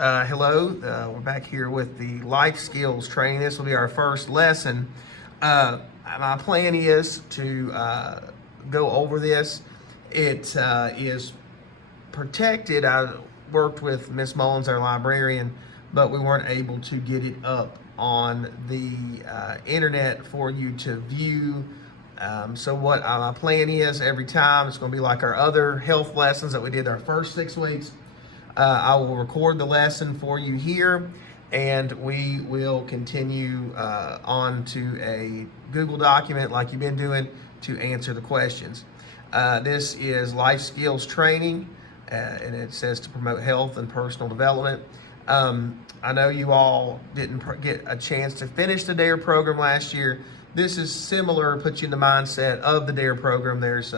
Hello, we're back here with the life skills training. This will be our first lesson. My plan is to go over this. It is protected. I worked with Miss Mullins, our librarian, but we weren't able to get it up on the internet for you to view. So what my plan is, every time it's going to be like our other health lessons that we did our first 6 weeks. I will record the lesson for you here, and we will continue on to a Google document like you've been doing to answer the questions. This is life skills training, and it says to promote health and personal development. I know you all didn't get a chance to finish the DARE program last year. This is similar, puts you in the mindset of the DARE program. There's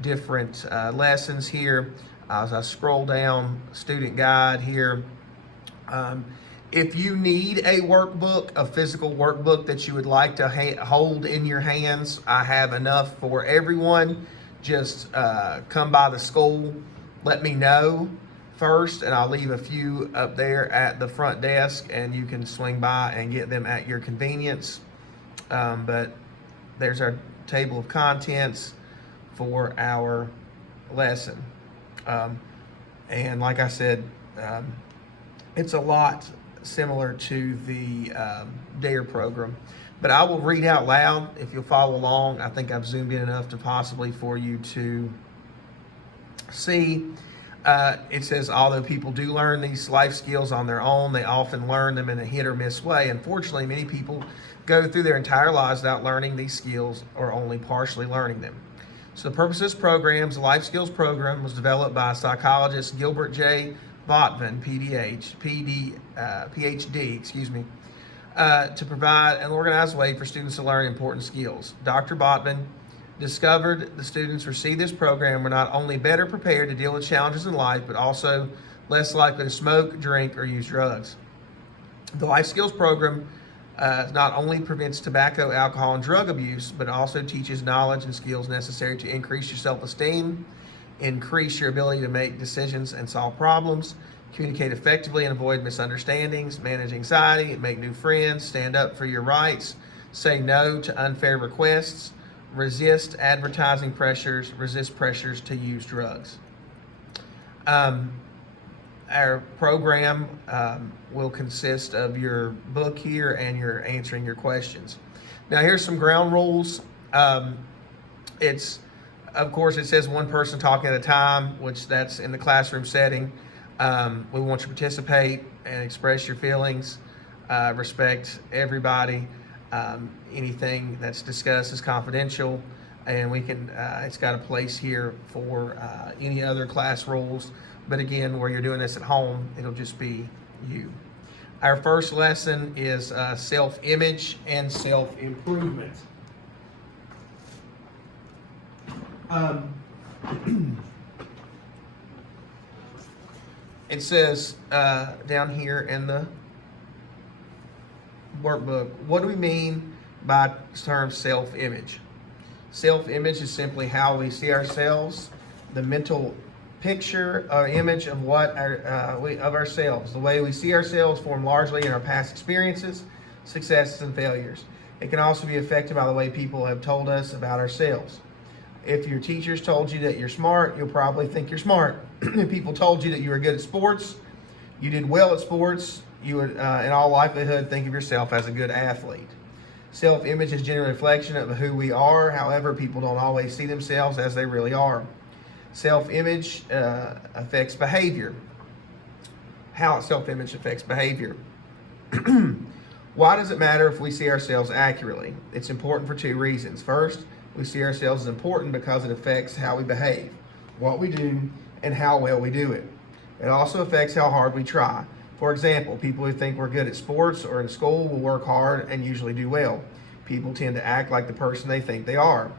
different lessons here. As I scroll down, student guide here. If you need a workbook, a physical workbook that you would like to hold in your hands, I have enough for everyone. Just come by the school, let me know first, and I'll leave a few up there at the front desk, and you can swing by and get them at your convenience. But there's our table of contents for our lesson. And like I said, it's a lot similar to the DARE program. But I will read out loud if you'll follow along. I think I've zoomed in enough to possibly for you to see. It says, although people do learn these life skills on their own, they often learn them in a hit or miss way. Unfortunately, many people go through their entire lives without learning these skills or only partially learning them. So the purpose of this program, the Life Skills Program, was developed by psychologist Gilbert J. Botman, PhD, to provide an organized way for students to learn important skills. Dr. Botman discovered the students who received this program were not only better prepared to deal with challenges in life, but also less likely to smoke, drink, or use drugs. The Life Skills Program not only prevents tobacco, alcohol, and drug abuse, but also teaches knowledge and skills necessary to increase your self-esteem, increase your ability to make decisions and solve problems, communicate effectively and avoid misunderstandings, manage anxiety, make new friends, stand up for your rights, say no to unfair requests, resist advertising pressures, resist pressures to use drugs. Our program will consist of your book here and your answering your questions. Now here's some ground rules. Of course, it says one person talking at a time, which that's in the classroom setting. We want you to participate and express your feelings, respect everybody. Anything that's discussed is confidential, and we can. It's got a place here for any other class rules. But again, where you're doing this at home, it'll just be you. Our first lesson is self-image and self-improvement. It says down here in the workbook, what do we mean by the term self-image? Self-image is simply how we see ourselves, the mental picture or image of what of ourselves. The way we see ourselves formed largely in our past experiences, successes, and failures. It can also be affected by the way people have told us about ourselves. If your teachers told you that you're smart, you'll probably think you're smart. If people told you that you were good at sports, you did well at sports, you would, in all likelihood, think of yourself as a good athlete. Self-image is generally a reflection of who we are. However, people don't always see themselves as they really are. Self-image affects behavior. How self-image affects behavior. Why does it matter if we see ourselves accurately? It's important for 2 reasons. First, we see ourselves as important because it affects how we behave, what we do, and how well we do it. It also affects how hard we try. For example, people who think we're good at sports or in school will work hard and usually do well. People tend to act like the person they think they are.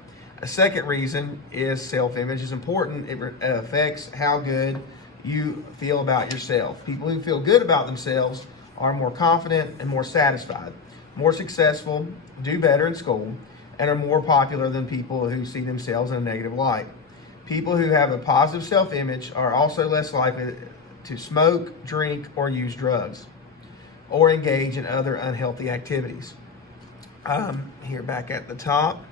A second reason is self-image is important. It affects how good you feel about yourself. People who feel good about themselves are more confident and more satisfied, more successful, do better in school, and are more popular than people who see themselves in a negative light. People who have a positive self-image are also less likely to smoke, drink, or use drugs, or engage in other unhealthy activities. Here back at the top,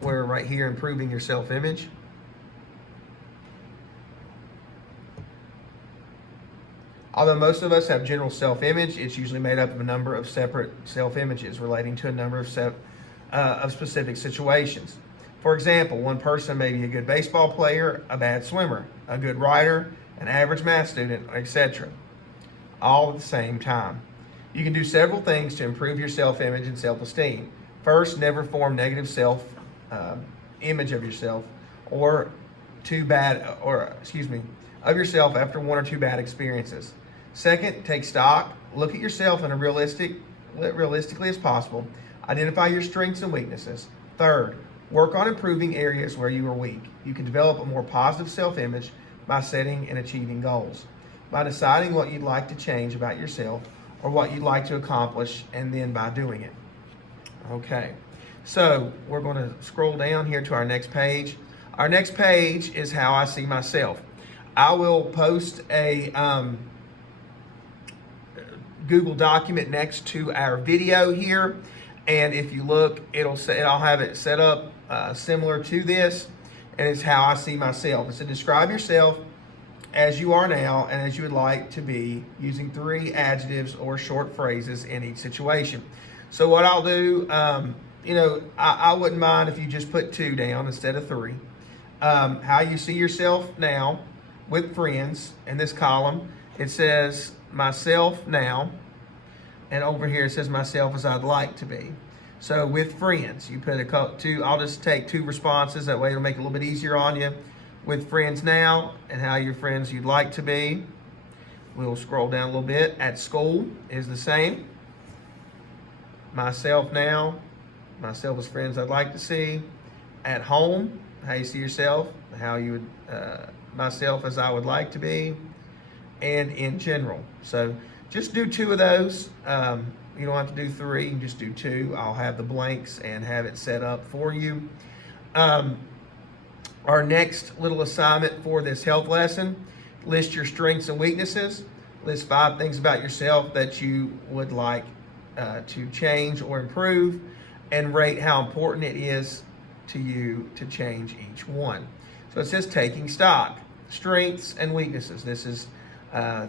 we're right here improving your self-image. Although most of us have general self-image, it's usually made up of a number of separate self-images relating to a number of specific situations. For example, one person may be a good baseball player, a bad swimmer, a good writer, an average math student, etc. All at the same time. You can do several things to improve your self-image and self-esteem. First, never form negative self-image of yourself of yourself after one or two bad experiences. Second, take stock. Look at yourself in a realistically as possible. Identify your strengths and weaknesses. Third, work on improving areas where you are weak. You can develop a more positive self-image by setting and achieving goals, by deciding what you'd like to change about yourself or what you'd like to accomplish, and then by doing it. Okay, so we're going to scroll down here to our next page. Our next page is how I see myself. I will post a Google document next to our video here, and if you look, I'll have it set up similar to this, and it's how I see myself. It's to describe yourself as you are now and as you would like to be, using 3 adjectives or short phrases in each situation. So what I'll do, I wouldn't mind if you just put 2 down instead of 3. How you see yourself now with friends. In this column, it says myself now, and over here it says myself as I'd like to be. So with friends, you put I'll just take 2 responses. That way it'll make it a little bit easier on you. With friends now, and how your friends you'd like to be. We'll scroll down a little bit. At school is the same. Myself now, myself as friends I'd like to see. At home, how you see yourself, how you would, myself as I would like to be, and in general. So just do 2 of those. You don't have to do 3, you can just do 2. I'll have the blanks and have it set up for you. Our next little assignment for this health lesson, list your strengths and weaknesses. List 5 things about yourself that you would like to change or improve, and rate how important it is to you to change each one. So it says taking stock, strengths and weaknesses. This is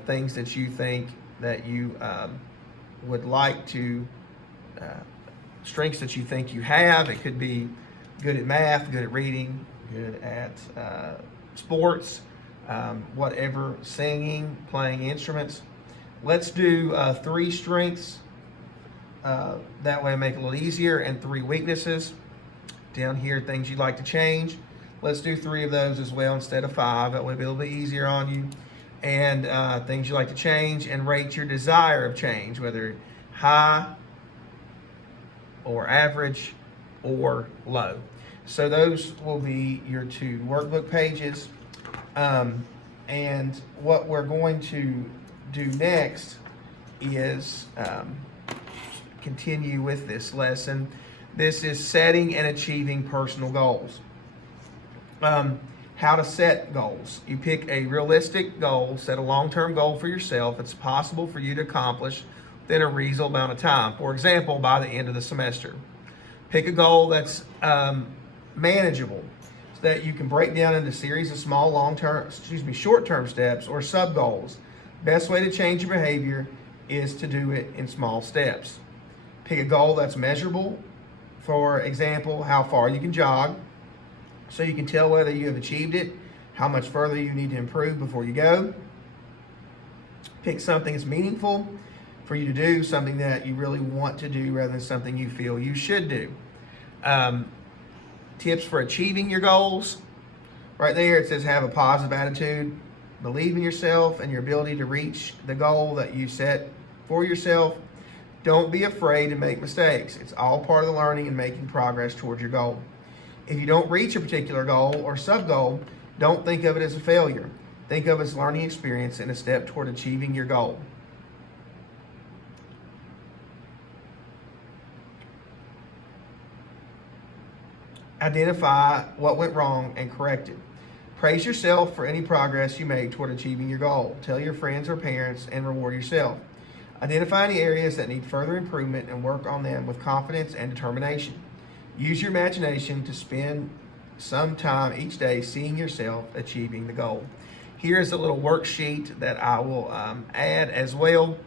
things that you think that you would like to, strengths that you think you have. It could be good at math, good at reading, good at sports, whatever, singing, playing instruments. Let's do 3 strengths. That way I make it a little easier, and 3 weaknesses. Down here, things you'd like to change. Let's do 3 of those as well instead of 5. That way it'll be a little bit easier on you. And things you like to change, and rate your desire of change, whether high or average or low. So those will be your 2 workbook pages. And what we're going to do next is continue with this lesson. This is setting and achieving personal goals. How to set goals. You pick a realistic goal, set a long-term goal for yourself that's possible for you to accomplish within a reasonable amount of time. For example, by the end of the semester. Pick a goal that's manageable, so that you can break down into a series of small, short-term steps or sub-goals. Best way to change your behavior is to do it in small steps. Pick a goal that's measurable. For example, how far you can jog, so you can tell whether you have achieved it, how much further you need to improve before you go. Pick something that's meaningful for you to do, something that you really want to do rather than something you feel you should do. Tips for achieving your goals. Right there it says have a positive attitude, believe in yourself and your ability to reach the goal that you set for yourself. Don't be afraid to make mistakes. It's all part of the learning and making progress towards your goal. If you don't reach a particular goal or sub-goal, don't think of it as a failure. Think of it as a learning experience and a step toward achieving your goal. Identify what went wrong and correct it. Praise yourself for any progress you make toward achieving your goal. Tell your friends or parents and reward yourself. Identify any areas that need further improvement and work on them with confidence and determination. Use your imagination to spend some time each day seeing yourself achieving the goal. Here is a little worksheet that I will add as well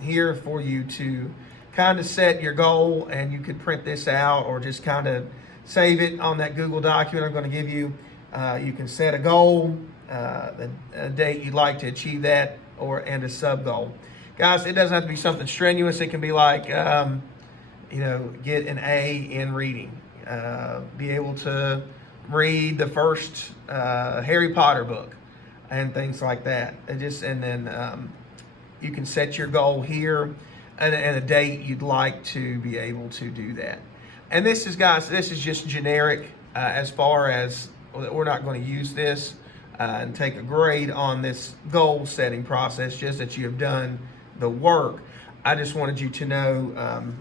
here for you to kind of set your goal, and you could print this out or just kind of save it on that Google document I'm going to give you. You can set a goal, a date you'd like to achieve that, and a sub goal. Guys, it doesn't have to be something strenuous. It can be like, get an A in reading, be able to read the first Harry Potter book, and things like that. And then you can set your goal here and a date you'd like to be able to do that. And this is, guys, this is just generic as far as we're not going to use this and take a grade on this goal setting process, just that you have done the work. I just wanted you to know,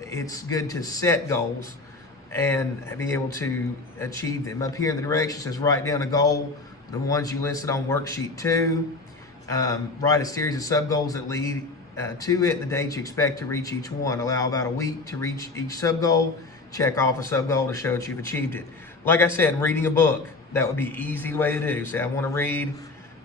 it's good to set goals and be able to achieve them. Up here in the directions says write down a goal, the ones you listed on worksheet 2. Write a series of sub goals that lead to it, the dates you expect to reach each one. Allow about a week to reach each sub goal. Check off a sub goal to show that you've achieved it. Like I said, reading a book, that would be an easy way to do. Say, I want to read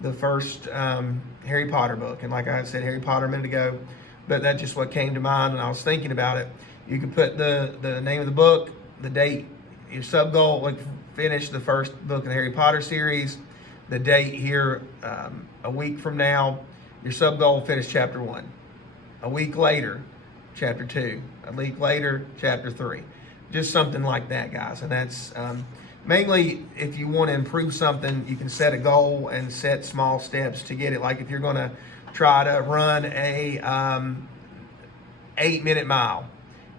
the first Harry Potter book. And like I said, Harry Potter a minute ago, but that's just what came to mind when I was thinking about it. You can put the name of the book, the date, your sub goal, like finish the first book in the Harry Potter series, the date here, a week from now, your sub goal, finish chapter 1. A week later, chapter 2. A week later, chapter 3. Just something like that, guys. And that's mainly if you want to improve something, you can set a goal and set small steps to get it. Like if you're going to try to run a 8-minute mile,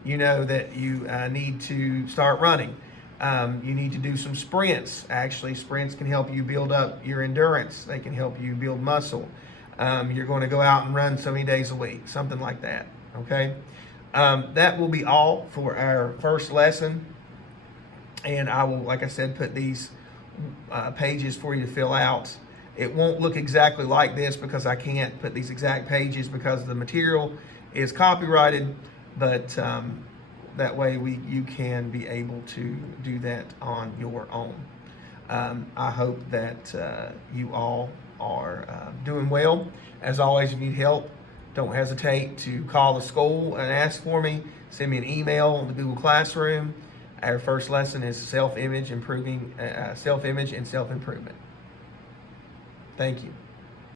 you know that you need to start running. You need to do some sprints. Actually, sprints can help you build up your endurance. They can help you build muscle. You're going to go out and run so many days a week, something like that. Okay. That will be all for our first lesson. And I will, like I said, put these pages for you to fill out. It won't look exactly like this because I can't put these exact pages because the material is copyrighted, but that way you can be able to do that on your own. I hope that you all are doing well. As always, if you need help, don't hesitate to call the school and ask for me. Send me an email on the Google Classroom. Our first lesson is self-image and self-improvement. Thank you.